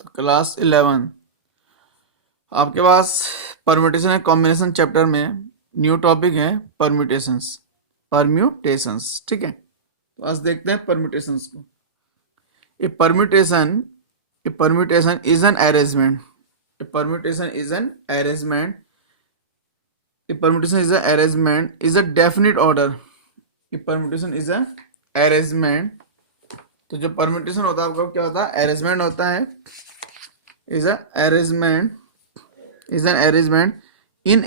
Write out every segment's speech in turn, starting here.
तो क्लास 11 आपके पास परम्यूटेशन एंड कॉम्बिनेशन चैप्टर में न्यू टॉपिक है परम्यूटेशंस। परम्यूटेशंस ठीक है, तो आज देखते हैं परम्यूटेशंस को। A permutation a permutation is an arrangement. A permutation is an arrangement a permutation is a arrangement is a definite order. A permutation is a arrangement. तो जो परम्यूटेशन होता है आपको क्या होता है? अरेंजमेंट होता है। Is a arrangement is an arrangement in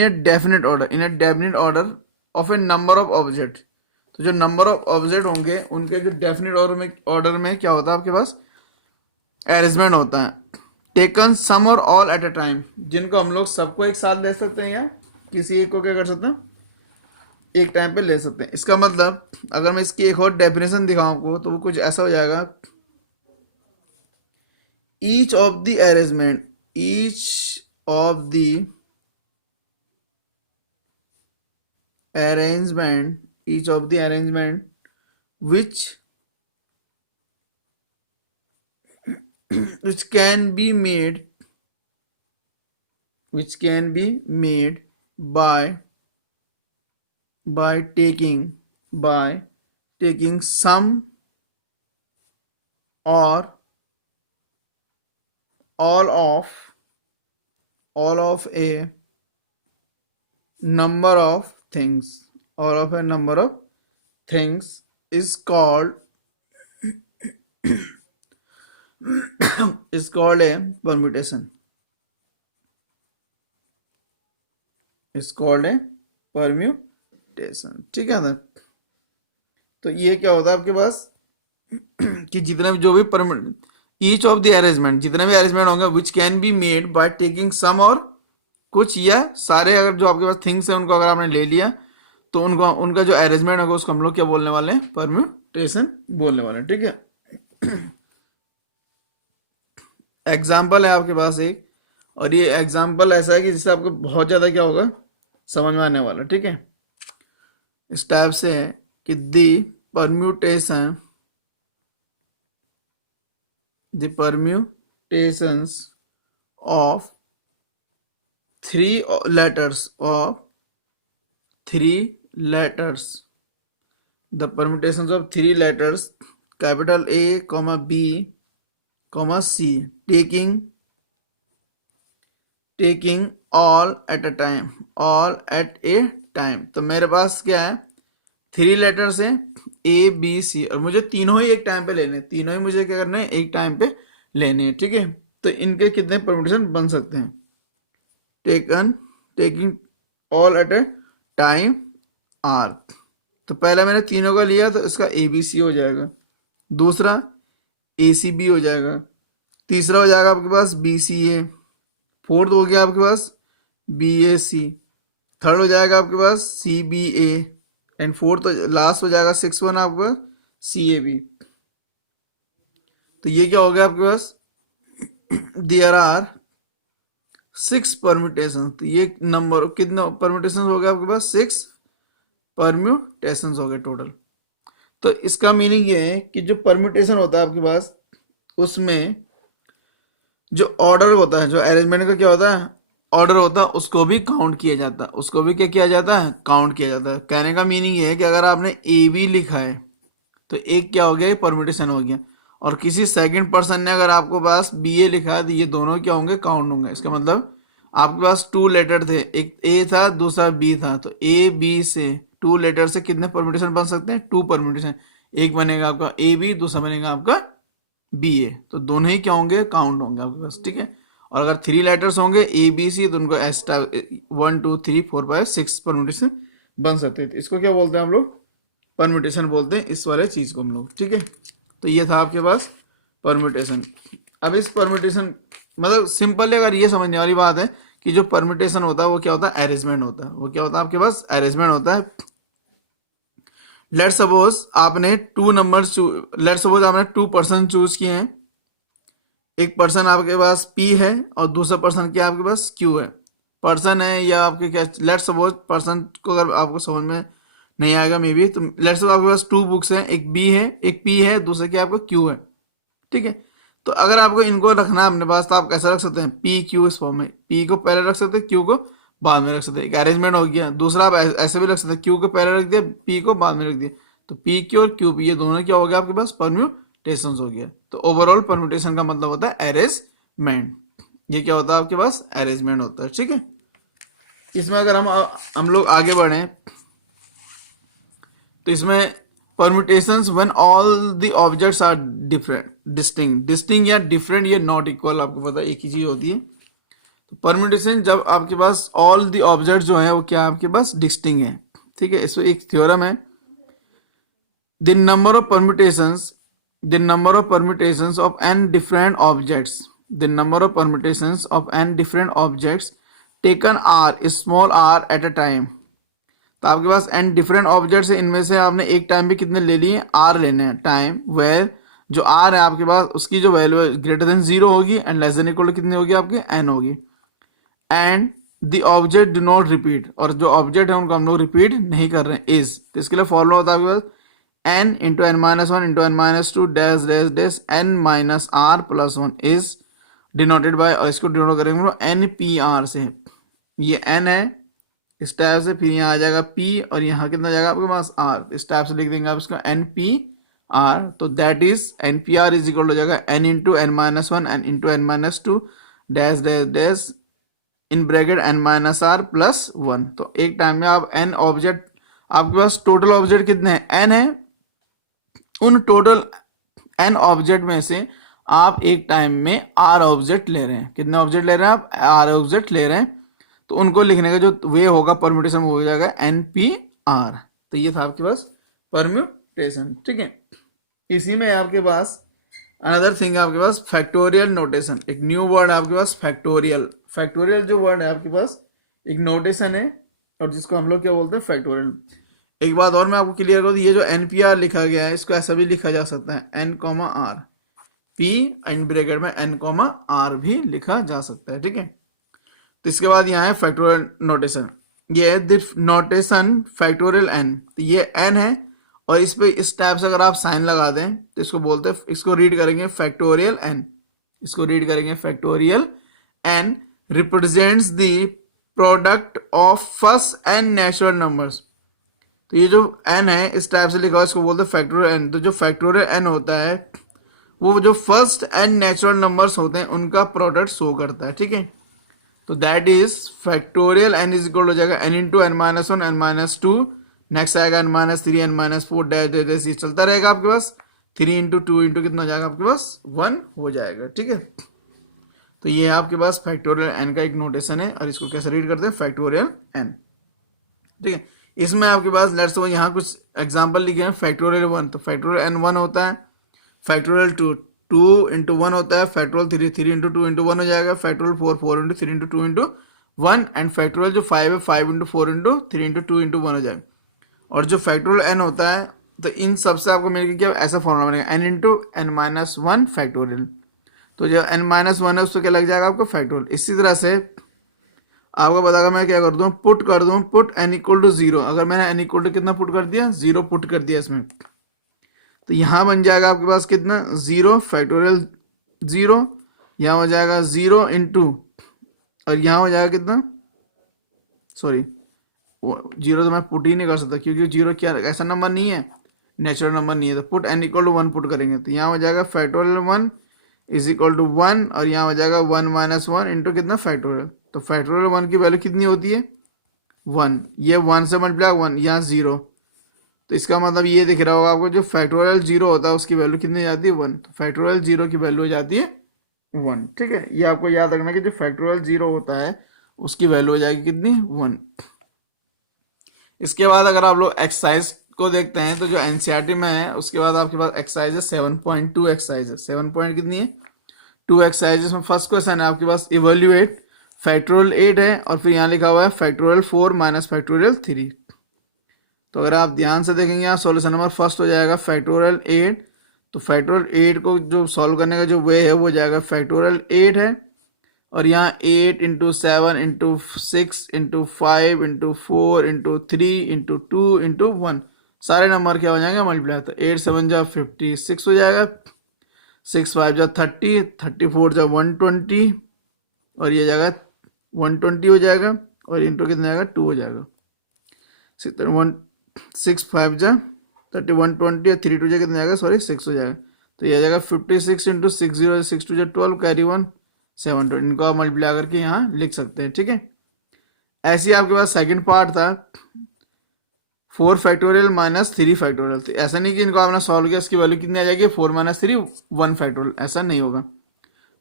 a definite order of a number of object। तो जो नंबर ऑफ ऑब्जेक्ट होंगे उनके जो डेफिनेट ऑर्डर में क्या होता है आपके पास? अरेंजमेंट होता है। टेकन सम और ऑल एट अ टाइम, जिनको हम लोग सबको एक साथ ले सकते हैं या किसी एक को क्या कर सकते हैं? एक टाइम पे ले सकते हैं। इसका मतलब अगर मैं इसकी एक और डेफिनेशन दिखाऊं आपको तो वो कुछ ऐसा हो जाएगा। Each of the arrangement each of the arrangement which can be made by taking some or all of a number of things is called a permutation। ठीक है ना? तो ये क्या होता है आपके पास कि जितने भी जो भी ईच ऑफ द अरेंजमेंट, जितने भी अरेंजमेंट होंगे which can be made by taking some और कुछ या सारे, अगर जो आपके पास थिंग्स है उनको अगर आपने ले लिया तो उनका जो अरेंजमेंट होगा उसको हम लोग क्या बोलने वाले हैं? परम्यूटेशन बोलने वाले हैं। ठीक है, एग्जाम्पल है आपके पास एक, और ये एग्जाम्पल ऐसा है कि जिससे आपको बहुत ज्यादा क्या होगा समझ में आने वाला। ठीक है, इस टाइप से है कि the permutations of three letters the permutations of three letters capital A comma B comma C taking all at a time। तो मेरे पास क्या है? 3 लेटर्स है ए बी सी, और मुझे तीनों ही एक टाइम पे लेने, तीनों ही मुझे क्या करना है? एक टाइम पे लेने हैं। ठीक है, तो इनके कितने परम्यूटेशन बन सकते हैं? Taking all at a time r. तो पहला मैंने तीनों का लिया तो इसका ए बी सी हो जाएगा, दूसरा ए सी बी हो जाएगा, तीसरा हो जाएगा आपके पास बी सी ए, फोर्थ हो गया आपके पास बी ए सी, थर्ड हो जाएगा आपके पास C B A, and fourth last हो जाएगा 6 आपका सी ए बी। तो ये क्या हो गया आपके पास? There are 6 permutation. तो ये नंबर कितने परम्यूटेशन हो गए आपके पास? 6 परम्यूटेशन हो गए टोटल। तो इसका मीनिंग ये है कि जो परम्यूटेशन होता है आपके पास उसमें जो ऑर्डर होता है, जो अरेंजमेंट का क्या होता है? ऑर्डर होता है, उसको भी काउंट किया जाता है, उसको भी क्या किया जाता है? काउंट किया जाता है। कहने का मीनिंग ये है कि अगर आपने ए बी लिखा है तो एक क्या हो गया? परम्यूटेशन हो गया। और किसी सेकंड पर्सन ने अगर आपको पास बी ए लिखा है तो ये दोनों क्या होंगे? काउंट होंगे। इसका मतलब आपके पास 2 लेटर थे, एक ए था दूसरा बी था, तो ए बी से 2 लेटर से कितने परम्यूटेशन बन सकते हैं? 2 परम्यूटेशन। एक बनेगा आपका ए बी, दूसरा बनेगा आपका बी ए, तो दोनों ही क्या होंगे? काउंट होंगे आपके पास। ठीक है, और अगर 3 लेटर्स होंगे ए बी सी तो उनको एस 1 2 3 4 5 6 परम्यूटेशन बन सकते हैं। इसको क्या बोलते हैं हम लोग? परम्यूटेशन बोलते हैं इस वाले चीज को हम लोग। ठीक है, तो ये था आपके पास परम्यूटेशन। अब इस परम्यूटेशन मतलब सिंपल अगर ये समझने वाली बात है कि जो परम्यूटेशन होता है वो क्या होता है? अरेंजमेंट होता है। वो क्या होता है आपके पास? अरेंजमेंट होता है। लेट सपोज आपने 2 पर्सन चूज किए हैं। एक पर्सन आपके पास P है और दूसरा पर्सन क्या आपके पास Q है। पर्सन है या आपके क्या, लेट सपोज पर्सन को अगर आपको समझ में नहीं आएगा मे बी, तो लेट सपोज आपके पास 2 बुक्स हैं, एक B है एक P है, दूसरा क्या आपका Q है। ठीक है, तो अगर आपको इनको रखना है अपने पास तो आप कैसे रख सकते हैं, पी क्यू इस फॉर्म में, पी को पहले रख सकते हैं, क्यू को बाद में रख सकते हैं, एक अरेंजमेंट हो गया। दूसरा आप ऐसे भी रख सकते हैं, क्यू को पहले रख दिया, पी को बाद में रख दिया, तो पी क्यू और क्यू पी ये दोनों क्या हो गया आपके पास, परम्यूटेशन हो गया। तो ओवरऑल परम्यूटेशन का मतलब होता है अरेंजमेंट। ये क्या होता है आपके पास, अरेंजमेंट होता है, ठीक है। इसमें अगर हम लोग आगे बढ़े तो इसमें permutations when all the objects are different, distinct या डिफरेंट, ये नॉट इक्वल, आपको पता है एक ही चीज होती है। तो परम्यूटेशन जब आपके पास ऑल द ऑब्जेक्ट्स जो है वो क्या आपके पास डिस्टिंक्ट है, ठीक है। इसमें एक थ्योरम है, the number of permutations, the number of permutations of n different objects, the number of permutations of n different objects taken r small r at a time. तो आपके पास एन डिफरेंट ऑब्जेक्ट्स है, इनमें से आपने एक time पे कितने ले लिए, आर लेने हैं टाइम, वेयर जो आर है आपके पास उसकी जो वैल्यू है ग्रेटर देन 0 होगी and less than equal to कितनी होगी आपकी, एन होगी। And the object do not repeat, और जो ऑब्जेक्ट है उनको हम लोग रिपीट नहीं कर रहे हैं, इज। तो इसके लिए फॉर्मूला होता है आपके पास n into n minus one into n minus two dash dash dash n minus r plus one is denoted by, और इसको डिनोट करेंगे एन पी आर से। ये एन है इस टाइप से, फिर यहाँ आ जाएगा पी और यहाँ कितना जाएगा आपके पास आर, इस टाइप से लिख देंगे आप इसको एन पी आर। तो that is n p r is equal हो जाएगा n into n minus one n into n minus two dash dash dash in bracket n minus r plus one. तो एक टाइम में आप an object, आपके पास total object कितने हैं, N है, उन टोटल एन ऑब्जेक्ट में से आप एक टाइम में आर ऑब्जेक्ट ले रहे हैं। कितने ऑब्जेक्ट ले रहे हैं आप, आर ऑब्जेक्ट ले रहे हैं। तो उनको लिखने का जो वे होगा परम्यूटेशन हो जाएगा एन पी आर। तो ये था आपके पास परम्यूटेशन, ठीक है। इसी में आपके पास अनदर थिंग आपके पास फैक्टोरियल नोटेशन, एक न्यू वर्ड है आपके पास फैक्टोरियल। फैक्टोरियल जो वर्ड है आपके पास एक नोटेशन है और जिसको हम लोग क्या बोलते हैं, फैक्टोरियल। एक बात और मैं आपको क्लियर कर दूं, ये जो एनपीआर लिखा गया है इसको ऐसा भी लिखा जा सकता है n comma r, p in bracket में एन कॉमा आर भी लिखा जा सकता है, ठीक है। तो इसके बाद यहाँ है फैक्टोरियल नोटेशन, ये है द नोटेशन फैक्टोरियल एन। तो ये एन है और इस पे इस टाइप से अगर आप साइन लगा दें तो इसको बोलते हैं, इसको रीड करेंगे फैक्टोरियल एन, इसको रीड करेंगे factorial n represents the product of first n natural numbers. तो ये जो एन है इस टाइप से लिखा हुआ इसको बोलते हैं फैक्टोरियल एन। तो जो फैक्टोरियल एन होता है वो जो फर्स्ट एन नेचुरल नंबर्स होते हैं उनका प्रोडक्ट शो करता है, ठीक है। तो that is factorial n is equal हो जाएगा n into n minus one n minus two, next आएगा n minus three n minus four dash dash dash, ये चलता रहेगा आपके पास। 3 इंटू टू इंटू कितना हो जाएगा आपके पास 1 हो जाएगा, ठीक है। तो ये आपके पास फैक्टोरियल एन का एक नोटेशन है और इसको कैसे रीड करते हैं, फैक्टोरियल एन, ठीक है। इसमें आपके पास लेट्स सपोज यहाँ कुछ एग्जांपल लिखे हैं फैक्टोरियल 1, तो फैक्टोरियल एन 1 होता है, फैक्टोरियल 2 2 इंटू 1 होता है, फैक्टोरियल 3 3 इंटू 2 इंटू 1 हो जाएगा, factorial 4 4 into 3 into 2 into 1, and factorial जो 5 है 5 इंटू 4 इंटू 3 इंटू 2 इंटू 1 हो जाएगा। और जो फैक्टोरियल एन होता है तो इन सबसे आपको मिलकर क्या ऐसा फॉर्मूला बनेगा n into n minus one factorial. तो जो एन माइनस वन है उसको क्या लग जाएगा आपको फैक्टोरियल। इसी तरह से आपको बतागा मैं क्या कर दूं, पुट कर दूं पुट एन इक्वल टू 0। अगर मैंने एन इक्वल टू कितना पुट कर दिया, 0 पुट कर दिया इसमें, तो यहाँ बन जाएगा आपके पास कितना 0 फैक्टोरियल 0, यहाँ हो जाएगा 0 इंटू और यहाँ हो जाएगा कितना, सॉरी 0 तो मैं पुट ही नहीं कर सकता क्योंकि 0 क्या ऐसा नंबर नहीं है, नेचुरल नंबर नहीं है। तो put n equal to 1 put करेंगे तो यहाँ हो जाएगा फैक्टोरियल 1 इज इक्वल टू 1 और यहाँ हो जाएगा 1 माइनस वन इंटू कितना फैक्टोरियल। तो फैक्टोरियल 1 की वैल्यू कितनी होती है 1, ये 1 से मल्टीप्लाई 1, यहाँ 0। तो इसका मतलब ये दिख रहा होगा आपको जो फैक्टोरियल 0 होता है उसकी वैल्यू कितनी जाती है 1, तो फैक्टोरियल 0 की वैल्यू हो जाती है 1, ठीक है। ये आपको याद रखना कि जो फैक्टोरियल 0 होता है उसकी वैल्यू हो जाएगी कितनी 1। इसके बाद अगर आप लोग एक्सरसाइज को देखते हैं तो जो एनसीईआरटी में है उसके बाद आपके पास एक्सरसाइज है 7.2 एक्सरसाइज है, 7 पॉइंट कितनी है 2 एक्सरसाइजेस में फर्स्ट क्वेश्चन है आपके पास इवेल्युएट फैक्टोरियल 8 है और फिर यहाँ लिखा हुआ है फैक्टोरियल 4 माइनस फैक्टोरियल 3। तो अगर आप ध्यान से देखेंगे यहाँ सॉल्यूशन नंबर फर्स्ट हो जाएगा फैक्टोरियल 8। तो फैक्टोरियल 8 को जो सॉल्व करने का जो वे है वो जाएगा फैक्टोरियल 8 है और यहाँ 8 into 7 into 6 into 5 into 4 into 3 into 2 into 1 सारे नंबर क्या हो जाएंगे मल्टीप्लाई। तो 8 7 जा 56 हो जाएगा, 6 5 जा 30, 34 जा 120 और ये जाएगा 120 हो जाएगा और इंटू कितना आएगा 2 हो जाएगा। 6 5 जा 30 120 और 3 2 जा कितना आएगा, सॉरी 6 हो जाएगा। तो ये आ जाएगा 56 इंटू 6 0 6 2 जा 12 कैरी 1 7 2। इनको आप मल्टीप्लाई करके यहाँ लिख सकते हैं, ठीक है। ऐसे ही आपके पास सेकंड पार्ट था 4 फैक्टोरियल माइनस 3 फैक्टोरियल। तो ऐसा नहीं कि इनको आपने सॉल्व किया इसकी वैल्यू कितनी आ जाएगी 4 माइनस 3 1 फैक्टोरियल, ऐसा नहीं होगा।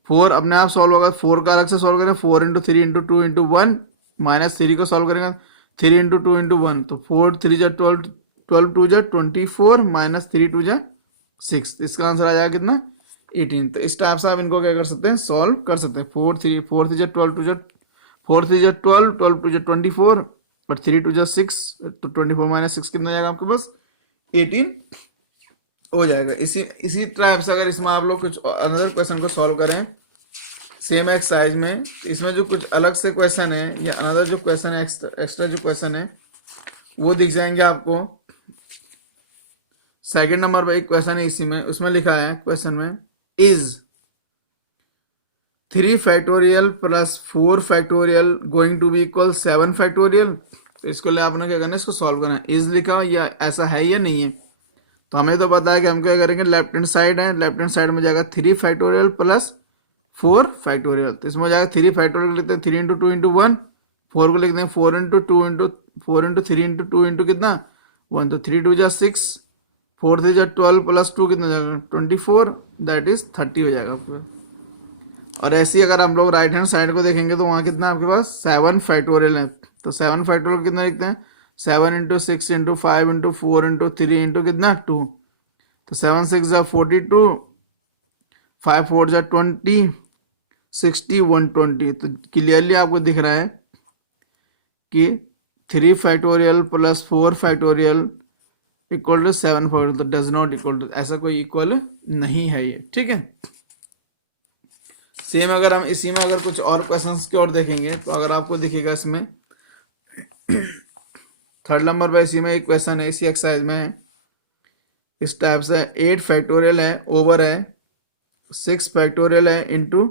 4 अपने आप सॉल्व होगा, 4 का अलग से सॉल्व करें 4 इंटू 3 इंटू 2 इंटू 1 माइनस 3 को सॉल्व करेंगे 3 इंटू 2 इंटू 1 तो 4 3 जा 12 12 2 जा 24 माइनस 3 2 जा 6। इसका आंसर आ जाएगा कितना 18। तो इस टाइप से आप इनको क्या कर सकते हैं, सॉल्व कर सकते हैं। 4 3 जा 12 2 जा 4 3 जा 12 12 2 जा 24 और 3 2 जा 6 तो 24 माइनस 6 कितना जाएगा आपके पास 18 हो जाएगा। इसी टाइप से अगर इसमें आप लोग कुछ अनदर क्वेश्चन को सॉल्व करें सेम एक्सरसाइज में, इसमें जो कुछ अलग से क्वेश्चन है या अनदर जो क्वेश्चन है एक्स्ट्रा जो क्वेश्चन है वो दिख जाएंगे आपको। सेकंड नंबर पर एक क्वेश्चन है इसी में, उसमें लिखा है क्वेश्चन में is 3 factorial plus 4 factorial going to be equal 7 factorial. तो इसको लिए आपने क्या करना है, इसको सॉल्व करना है। इज लिखा या ऐसा है या नहीं है, तो हमें तो पता है कि हम क्या करेंगे, लेफ्ट हैंड साइड है, लेफ्ट हैंड साइड में जाएगा 3 फैक्टोरियल प्लस 4 फैक्टोरियल। तो इसमें जाएगा 3 फैक्टोरियल लिखते हैं 3 इंटू 2 इंटू 1, 4 को लिखते हैं 4 into 2 into 4 into 3 into 2 into कितना 1 तो 3 2 जा 6 4 3 जा 12 प्लस 2 कितना जाएगा 24 दैट इज 30 हो जाएगा आपके पास। और ऐसे ही अगर हम लोग राइट हैंड साइड को देखेंगे तो वहाँ कितना आपके पास 7 फैक्टोरियल है। तो 7 फैक्टोरियल कितना लिखते हैं 7 into 6 into 5 into 4 into 3 into कितना 2 तो 7 6 जा 42 5 4 जा 20 60 120। तो क्लियरली आपको दिख रहा है कि 3 factorial plus 4 factorial equal to 7 factorial. तो डज नॉट इक्वल टू, ऐसा कोई इक्वल नहीं है ये, ठीक है। सेम अगर हम इसी में अगर कुछ और क्वेश्चंस की ओर देखेंगे तो अगर आपको दिखेगा इसमें थर्ड नंबर पर इसी में एक क्वेश्चन है, इसी एक्सरसाइज में है इस टाइप से 8 फैक्टोरियल है ओवर है 6 फैक्टोरियल है इंटू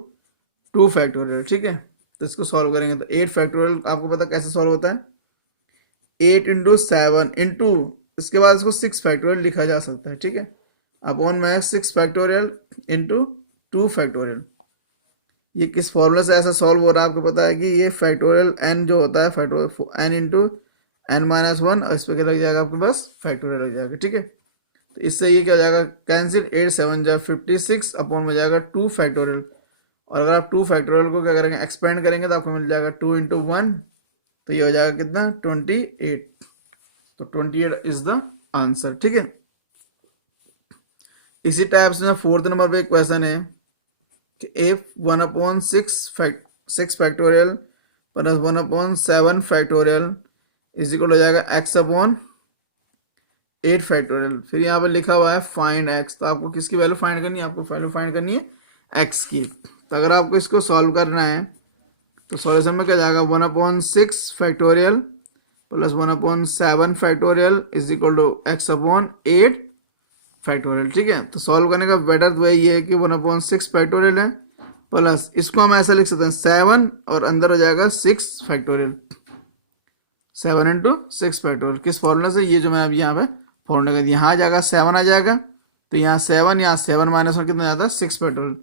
2 फैक्टोरियल, ठीक है। तो इसको सॉल्व करेंगे तो 8 फैक्टोरियल आपको पता कैसे सॉल्व होता है 8 इंटू 7 इंटू इसके बाद इसको 6 फैक्टोरियल लिखा जा सकता है, ठीक है। अपॉन में 6 फैक्टोरियल इंटू 2 फैक्टोरियल। ये किस फॉर्मूले से ऐसा सॉल्व हो रहा है आपको पता है कि ये फैक्टोरियल n जो होता है factorial n into n minus 1 और इस पर क्या लग जाएगा आपके पास फैक्टोरियल लग जाएगा, ठीक है। तो इससे ये क्या हो जाएगा कैंसिल 8 7 जा 56 अपॉन में जाएगा 2 फैक्टोरियल। और अगर आप 2 फैक्टोरियल को क्या करेंगे एक्सपेंड करेंगे तो आपको मिल जाएगा 2 इंटू 1 तो ये हो जाएगा कितना 28। तो 28 इज द आंसर, ठीक है। इसी टाइप से 4th नंबर पे एक क्वेश्चन है कि if 1/6 factorial plus 1/7 factorial is equal हो जाएगा x अपॉन 8 फैक्टोरियल। फिर यहाँ पे लिखा हुआ है फाइंड x। तो आपको किसकी वैल्यू फाइंड करनी है, आपको वैल्यू फाइंड करनी है x की। तो अगर आपको इसको सॉल्व करना है तो सॉल्यूशन में क्या जाएगा 1/6 factorial plus 1/7 factorial is equal to x upon 8 factorial, ठीक है। तो सॉल्व करने का बेटर वे ये है कि 1/6 फैक्टोरियल है प्लस इसको हम ऐसा लिख सकते हैं 7 और अंदर हो जाएगा 6 फैक्टोरियल 7 इंटू 6 फैक्टोरियल। किस फॉर्मूला से, ये जो मैं अभी यहाँ पे फॉर्मूला कर दिया, यहाँ आ जाएगा 7 आ जाएगा तो यहाँ 7 यहाँ 7 माइनस 1 कितना जाता है 6 फैक्टोरियल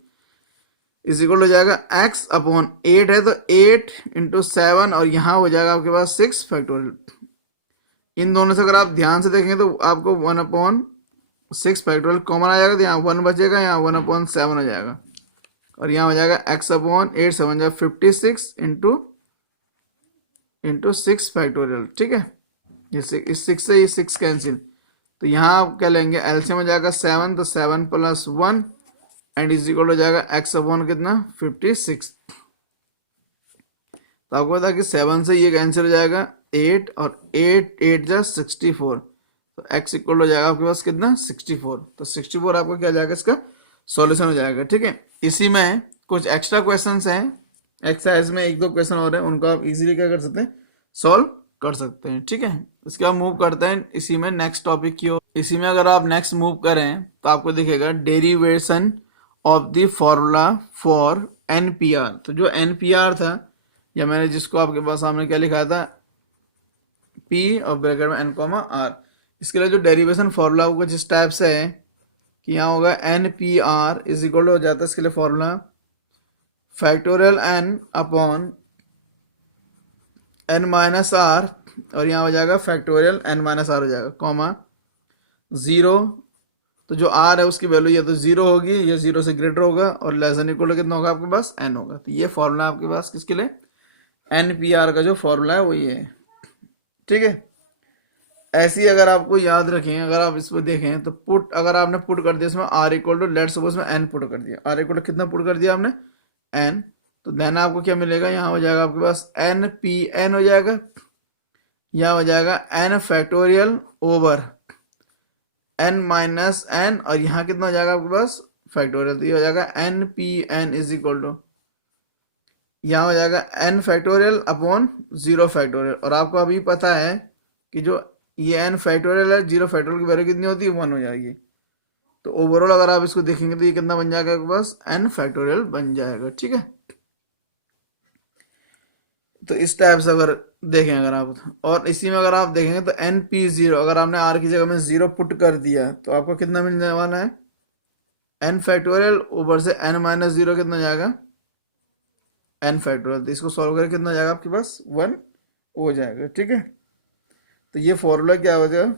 इज इक्वल हो जाएगा x अपॉन 8 है तो 8 इंटू 7 और यहाँ हो जाएगा आपके पास 6 फैक्टोरियल। इन दोनों से अगर आप ध्यान से देखेंगे तो आपको 1/6 फैक्टोरियल कॉमन आ जाएगा तो यहाँ 1 बचेगा, यहाँ 1/7 हो जाएगा और यहाँ हो जाएगा x अपॉन 8 7 जा 56 इंटू 6 फैक्टोरियल, ठीक है। इस 6 से ये 6 कैंसिल तो यहाँ आप क्या लेंगे एलसीएम में जाएगा 7 तो 7 प्लस 1 एंड इज इक्वल हो जाएगा x अपॉन कितना 56। तो आपको पता है कि 7 से ये कैंसिल हो जाएगा 8 और 8 जा 64 तो x इक्वल हो जाएगा आपके पास कितना 64। तो 64 आपको क्या जाएगा इसका सॉल्यूशन हो जाएगा, ठीक है। इसी में कुछ एक्स्ट्रा क्वेश्चंस हैं एक्सरसाइज में, 1-2 क्वेश्चन और हैं उनको आप इजीली क्या कर सकते हैं सॉल्व कर सकते हैं, ठीक है। इसके बाद मूव करते हैं इसी में नेक्स्ट टॉपिक की ओर। इसी में अगर आप नेक्स्ट मूव करें तो आपको दिखेगा derivation of the formula for NPR। तो जो NPR था, या मैंने जिसको आपके पास सामने क्या लिखा था, P और ब्रैकेट में N कॉमा R, इसके लिए जो डेरिवेशन फॉर्मूला कुछ इस टाइप से है कि यहाँ होगा NPR इज इक्वल हो जाता है इसके लिए formula factorial N upon N minus R, और यहाँ हो जाएगा फैक्टोरियल N माइनस R हो जाएगा, कॉमा 0। तो जो R है उसकी वैल्यू या तो 0 होगी या 0 से ग्रेटर होगा, और लेस देन इक्वल कितना होगा आपके पास, N होगा। तो ये फॉर्मूला आपके पास किसके लिए, NPR का जो फॉर्मूला है वो ये है, ठीक है। ऐसे ही अगर आपको याद रखें, अगर आप इसको देखें तो पुट, अगर आपने पुट कर दिया इसमें R equal to, let suppose में N पुट कर दिया, R इक्वल टू कितना पुट कर दिया आपने, N, तो देन आपको क्या मिलेगा, यहाँ हो जाएगा आपके पास NPN हो जाएगा, यहाँ हो जाएगा N factorial over N minus N, और यहाँ कितना हो जाएगा आपके पास फैक्टोरियल, तो ये हो जाएगा NPN इज इक्वल टू, यहाँ हो जाएगा N फैक्टोरियल अपॉन 0 फैक्टोरियल। और आपको अभी पता है कि जो ये N फैक्टोरियल है, 0 फैक्टोरियल की वैल्यू कितनी होती है, 1 हो जाएगी। तो ओवरऑल अगर आप इसको देखेंगे तो ये कितना बन जाएगा आपके पास, N फैक्टोरियल बन जाएगा, ठीक है। तो इस टाइप से अगर देखें अगर आप, और इसी में अगर आप देखेंगे तो NP0, अगर आपने R की जगह में 0 पुट कर दिया तो आपको कितना मिलने वाला है, N फैक्टोरियल ऊपर से N माइनस 0 कितना जाएगा, N फैक्टोरियल। तो इसको सॉल्व करके कितना जाएगा आपके पास, 1 हो जाएगा, ठीक है। तो ये फॉर्मूला क्या हो जाएगा,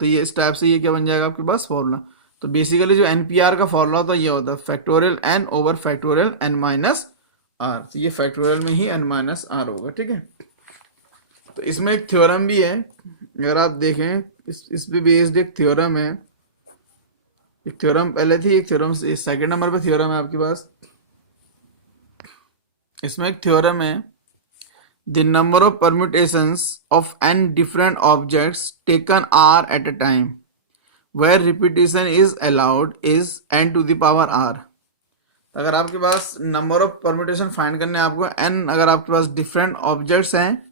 तो ये इस टाइप से ये क्या बन जाएगा आपके पास फॉर्मूला। तो बेसिकली जो NPR का फॉर्मूला होता है ये होता है factorial N over factorial N minus R। तो ये फैक्टोरियल में ही N माइनस R होगा, ठीक है। तो इसमें एक थ्योरम भी है, अगर आप देखें इस पे बेस्ड एक थ्योरम है, एक थ्योरम पहले थी, एक थ्योरम सेकंड नंबर पे थ्योरम है आपके पास। इसमें एक थ्योरम है, the number of permutations of n different objects taken r at a time where repetition is allowed is n to the power r। अगर आपके पास नंबर ऑफ परम्यूटेशन फाइंड करने आपको n, अगर आपके पास डिफरेंट ऑब्जेक्ट्स हैं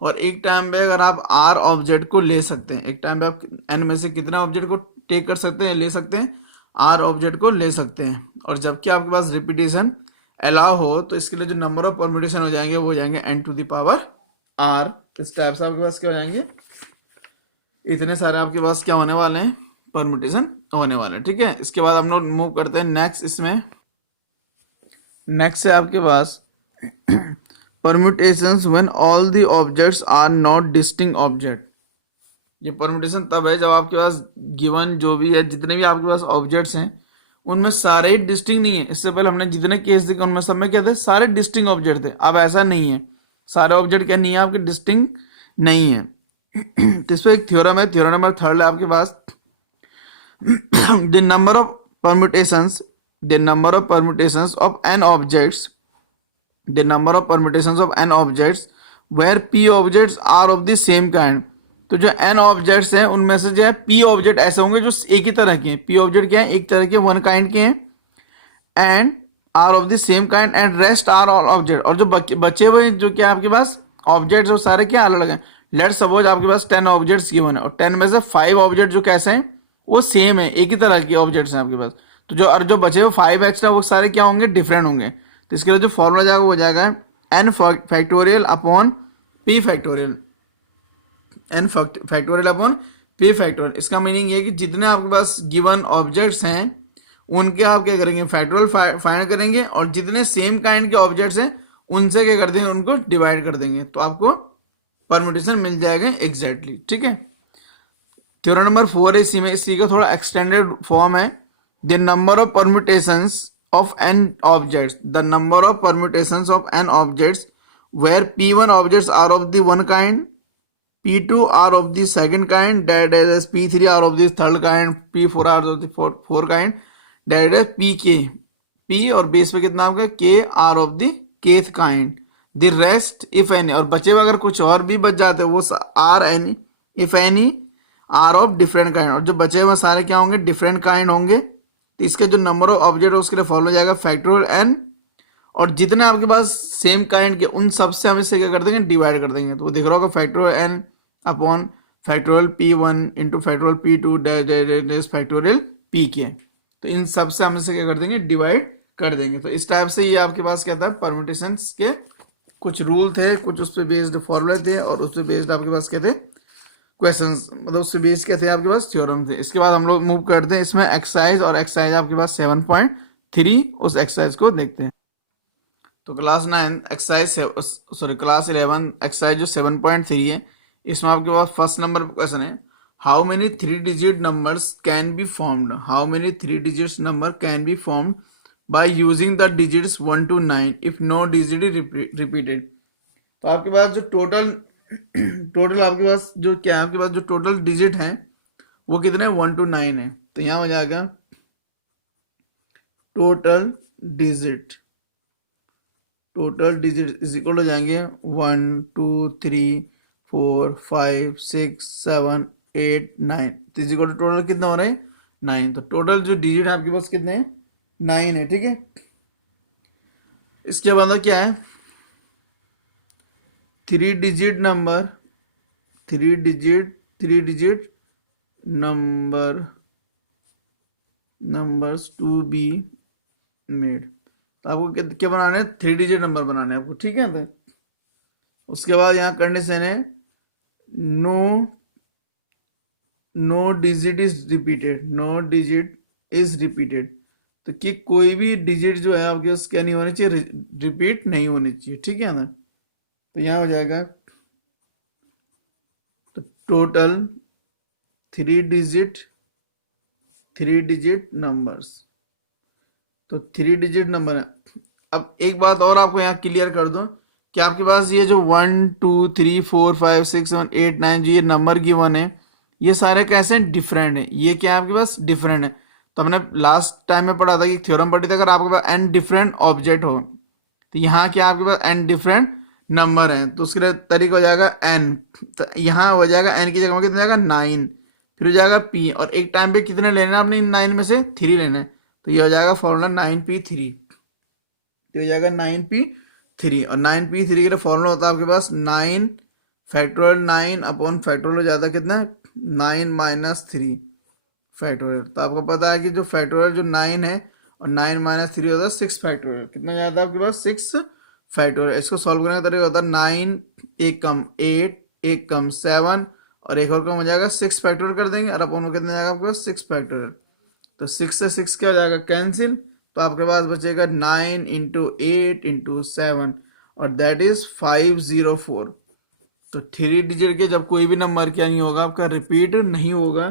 और एक टाइम पे अगर आप r ऑब्जेक्ट को ले सकते हैं, एक टाइम पे आप n में से कितना ऑब्जेक्ट को टेक कर सकते हैं, ले सकते हैं, r ऑब्जेक्ट को ले सकते हैं, और जबकि आपके पास रिपीटेशन अलाउ हो, तो इसके लिए जो नंबर ऑफ परम्यूटेशन हो जाएंगे वो हो जाएंगे n to the power r। इस टाइप से आपके पास क्या हो जाएंगे, इतने सारे आपके पास क्या होने वाले हैं, परम्यूटेशन होने वाले हैं, ठीक है। इसके बाद हम लोग मूव करते हैं नेक्स्ट। इसमें नेक्स्ट है आपके पास permutations when all the objects are not distinct object. ये परम्यूटेशन तब है जब आपके पास गिवन जो भी है, जितने भी आपके पास ऑब्जेक्ट्स हैं उनमें सारे ही डिस्टिंक्ट नहीं है। इससे पहले हमने जितने केस देखे उनमें सब में क्या थे, सारे डिस्टिंक्ट ऑब्जेक्ट थे। अब ऐसा नहीं है, सारे ऑब्जेक्ट क्या नहीं है आपके, डिस्टिंक्ट नहीं है। तो इस पर एक थ्योरम है, थ्योरम नंबर 3 है आपके पास, the number of permutations, the number of permutations of n objects, the number of permutations of n objects where p objects are of the same kind. तो जो n ऑब्जेक्ट्स हैं उनमें से जो है p ऑब्जेक्ट ऐसे होंगे जो एक ही तरह के हैं। p ऑब्जेक्ट क्या है, एक तरह के, वन काइंड के हैं, and are of the same kind and rest are all object. और जो बचे हुए जो क्या आपके पास ऑब्जेक्ट्स वो सारे क्या अलग अलग हैं। लेट सपोज आपके पास 10 ऑब्जेक्ट्स गिवन है और 10 में से 5 ऑब्जेक्ट जो कैसे हैं, वो सेम है, एक ही तरह के ऑब्जेक्ट्स हैं आपके पास। तो जो और जो बचे हुए 5 एक्स्ट्रा वो सारे क्या होंगे, डिफरेंट होंगे। तो इसके लिए जो फॉर्मूला जाएगा वो हो जाएगा n factorial upon p factorial, n factorial upon p factorial. इसका मीनिंग ये है कि जितने आपके पास गिवन ऑब्जेक्ट्स हैं उनके आप क्या करेंगे, फैक्टोरियल फाइंड करेंगे, और जितने सेम काइंड के ऑब्जेक्ट्स हैं उनसे क्या कर देंगे, उनको डिवाइड कर देंगे, तो आपको परम्यूटेशन मिल जाएगा एग्जैक्टली, ठीक है। थ्योरम नंबर 4 है, इसी में इसी का थोड़ा एक्सटेंडेड फॉर्म है, the number of permutations of n objects, the number of permutations of n objects where p1 objects are of the one kind, p2 are of the second kind, that is p3 are of the third kind, p4 are of the fourth kind, that is pk, p और base पे कितना आपका k are of the kth kind, the rest if any, और बचे हुए अगर कुछ और भी बच जाते वो are any if any are of different kind, और जो बचे हुए सारे क्या होंगे, डिफरेंट काइंड होंगे। तो इसके जो नंबर ऑफ ऑब्जेक्ट है उसके लिए फॉर्मूला जाएगा फैक्टोरियल n, और जितने आपके पास सेम काइंड के उन सब से हम इससे क्या कर देंगे, डिवाइड कर देंगे। तो वो दिख रहा होगा factorial n upon factorial p1 into factorial p2 factorial pk। तो इन सब से हम इसे क्या कर देंगे, डिवाइड कर देंगे। तो इस टाइप से ये आपके पास क्या था, परम्यूटेशंस के कुछ रूल थे, कुछ उस पर बेस्ड फॉर्मूले थे, और उस पर बेस्ड आपके पास क्या थे, क्वेश्चंस, मतलब उससे बेस्ड क्या थे आपके पास, थ्योरम थे। इसके बाद हम लोग मूव करते हैं इसमें एक्सरसाइज, और एक्सरसाइज आपके पास 7.3, उस एक्सरसाइज को देखते हैं। तो class 9 exercise, sorry class 11 exercise जो 7.3 है, इसमें आपके पास फर्स्ट नंबर क्वेश्चन है, how many 3 digit numbers can be formed, how many 3 digits number can be formed by using the digits 1 to 9 if no digit repeated. तो आपके पास जो total आपके पास जो क्या है, आपके पास जो टोटल डिजिट है वो कितने, 1 to 9 है। तो यहाँ हो जाएगा टोटल डिजिट इज इक्वल हो जाएंगे 1 2 3 4 5 6 7 8 9, तो इज इक्वल टोटल कितना हो रहा है, 9। तो टोटल जो डिजिट है आपके पास कितने हैं, 9 है, ठीक है। इसके बाद क्या है, 3 digit numbers to be made. तो आपको क्या बनाना है, 3 डिजिट नंबर बनाने हैं आपको, ठीक है। तो उसके बाद यहाँ कंडीशन है नो डिजिट इज रिपीटेड, तो कि कोई भी डिजिट जो है आपके पास क्या नहीं होनी चाहिए, रिपीट नहीं होनी चाहिए, ठीक है ना। तो यहाँ हो जाएगा तो टोटल 3 डिजिट नंबर्स, तो 3 डिजिट नंबर है। अब एक बात और आपको यहाँ क्लियर कर दूं कि आपके पास ये जो 1 2 3 4 5 6 7 8 9 जो ये नंबर गिवन है, ये सारे कैसे डिफरेंट है, ये क्या है आपके पास डिफरेंट है। तो हमने लास्ट टाइम में पढ़ा था कि थ्योरम पढ़ी थी, अगर आपके पास n डिफरेंट ऑब्जेक्ट हो, तो यहाँ क्या आपके पास n डिफरेंट नंबर है, तो उसके लिए तरीका हो जाएगा n, तो यहाँ हो जाएगा n की जगह में कितना जाएगा 9, फिर हो जाएगा p, और एक टाइम पे कितने लेने हैं आपने, इन 9 में से 3 लेने हैं, तो ये हो जाएगा फॉर्मूला 9p3, तो हो जाएगा 9p3, और 9p3 के लिए फॉर्मूला होता है आपके पास 9 फैक्टोरियल 9 अपॉन फैक्टोरियल हो जाता है कितना, 9 - 3 फैक्टोरियल। तो आपको पता है कि जो फैक्टोरियल जो 9 है और 9 - 3 होता है 6 फैक्टोरियल, कितना जाता है आपके पास 6 फैक्टोरियल। इसको सॉल्व करने का तरीका होता है 9 एक कम 8 एक कम 7 और एक और कम हो जाएगा 6 फैक्टोरियल कर देंगे, और अपन को कितना जाएगा आपके पास 6 फैक्टोरियल। तो 6 से 6 क्या हो जाएगा कैंसिल, तो आपके पास बचेगा 9 × 8 × 7 और दैट इज 504। तो 3 डिजिट के जब कोई भी नंबर क्या नहीं होगा आपका रिपीट नहीं होगा,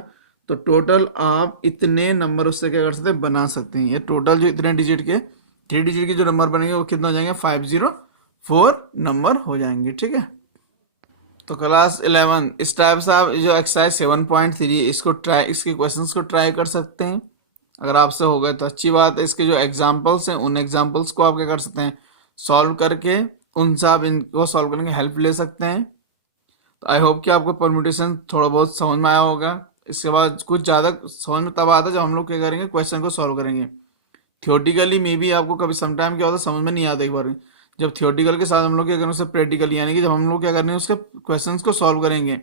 तो टोटल आप इतने नंबर उससे क्या कर सकते हैं, बना सकते हैं। ये टोटल जो इतने डिजिट के 3 डिजिट के जो नंबर बनेंगे वो कितना हो जाएंगे, 504 नंबर हो जाएंगे, ठीक है। तो क्लास 11 इस टाइप से आप जो एक्सरसाइज 7.3 इसके क्वेश्चंस को ट्राई कर सकते हैं। अगर आपसे हो गए तो अच्छी बात है। इसके जो एग्जांपल्स हैं उन एग्जांपल्स को आप क्या कर सकते हैं, सॉल्व करके उनसे आप इनको सॉल्व करने की हेल्प ले सकते हैं। तो आई होप कि आपको परम्यूटेशन थोड़ा बहुत समझ में आया होगा। इसके बाद कुछ ज़्यादा समझ में तब आता है जब हम लोग क्या करेंगे, क्वेश्चन को सॉल्व करेंगे। थियोटिकली में भी आपको कभी समटाइम क्या होता है समझ में नहीं आता एक बार, जब थियोटिकल के साथ हम लोग क्या करेंगे उससे प्रैक्टिकल, यानी कि जब हम लोग क्या करेंगे उसके क्वेश्चंस को सॉल्व करेंगे,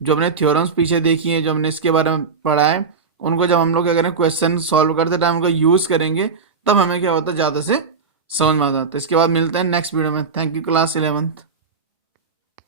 जो हमने थ्योरम्स पीछे देखी है, जो हमने इसके बारे में पढ़ा है, उनको जब हम लोग क्या करें क्वेश्चन सॉल्व करते टाइम उनको यूज करेंगे, तब हमें क्या होता है ज़्यादा से समझ में आता है। तो इसके बाद मिलते हैं नेक्स्ट वीडियो में। Thank you class 11।